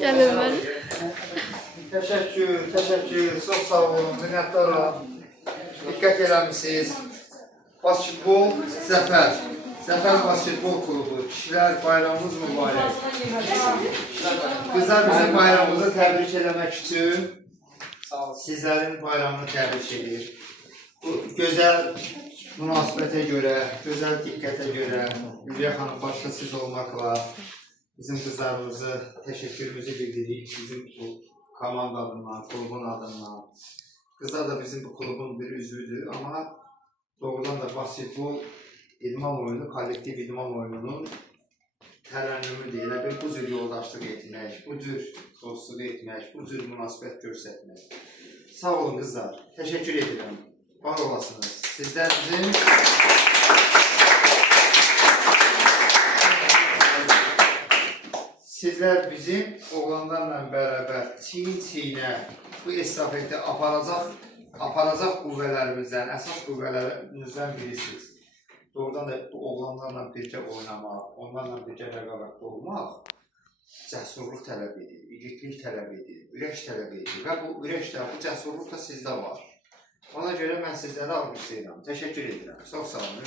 Gəlin mən. Təşəkkür, çox sağ olun, minnətdaram. Diqqət eləmişsiniz. Basketbol Zəfər Basketbol Klubu. Kişilər bayramımız mübarək. Qızlar bizim bayramımızı təbrik eləmək üçün sizlərin bayramını təbrik edir. Bu gözəl münasibətə görə, gözəl diqqətə görə, Hülya xanım başta siz olmaqla bizim qızlarımızı təşəkkürümüzü bildiririk. Bizim bu komanda adından, klubun adından. Qızlar da bizim bu klubun bir üzvüdür, amma doğrudan da basketbol idman oyunu, kollektiv idman oyununun tərənnümüdür. Elə bir bu cür yoldaşlıq etmək, bu cür dostluq etmək, bu cür münasibət göstərmək. Sağ olun qızlar, təşəkkür edirəm. Var olasınız. Sizlər bizim oğlanlarla bərabər çiyin-çiyinə bu estafeti aparacaq qüvvələrimizdən, əsas qüvvələrimizdən birisiniz. Doğrudan da bu oğlanlarla birgə oynamaq, onlarla birgə rəqabətdə olmaq cəsurluq tələb edir, igidlik tələb edir, ürək tələb edir və bu ürəkdə, bu cəsurluq da sizdə var. Ona görə mən sizlərə alqışlayıram, təşəkkür edirəm. Çox sağ olun.